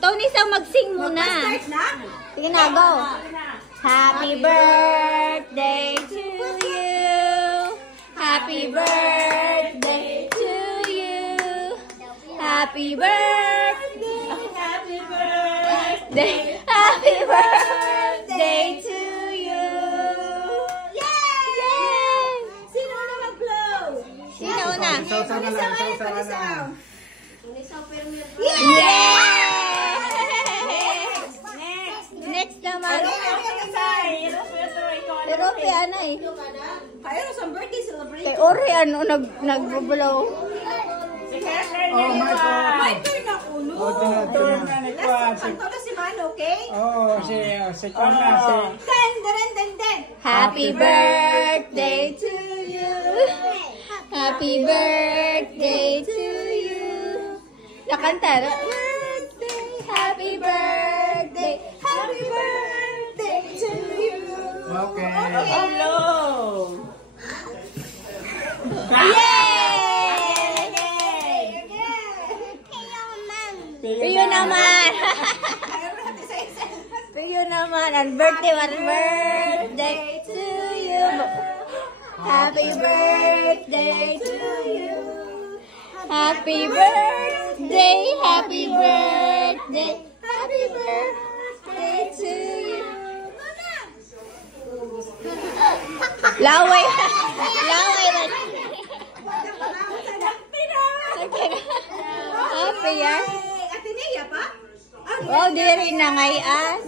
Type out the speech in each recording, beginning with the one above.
Tony, sa mag-sing muna. Sige na, go. Happy birthday to you. Happy birthday to you. Happy birthday. Happy birthday. Happy birthday to you. Yay! Sino na mag-blow? Sino na? Isaw-saw na lang. Isaw-saw na lang. Yay! Next naman. Pero kay ano eh. Kayo sa birthday Kay celebration. Ori ano nag-blow. Oh, my God. My turn na uno. Ang tolo si Mano, okay? Oh, si Kwan na. Den. Happy birthday to you. Happy birthday to you. Nakanta na. Birthday, happy birthday. Happy birthday to you. Okay. Yay! Piyo naman. Piyo naman. Ang birthday to you. Happy birthday to you. Happy birthday, happy birthday, happy birthday to you. Laway. Happy ya? Atenea pa? Oh, diri na ngayon.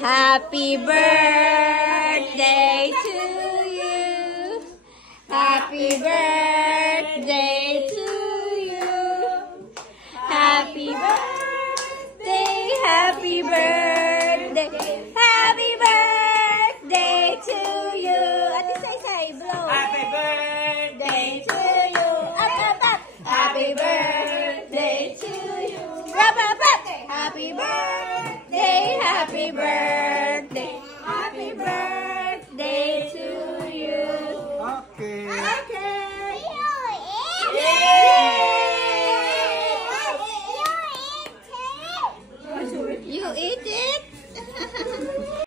Happy birthday to you. Happy birthday to you. Happy birthday, happy birthday, happy birthday to you. Ate say, blow. Happy birthday To you. Up. Happy birthday to you. Up. Happy birthday, happy birthday.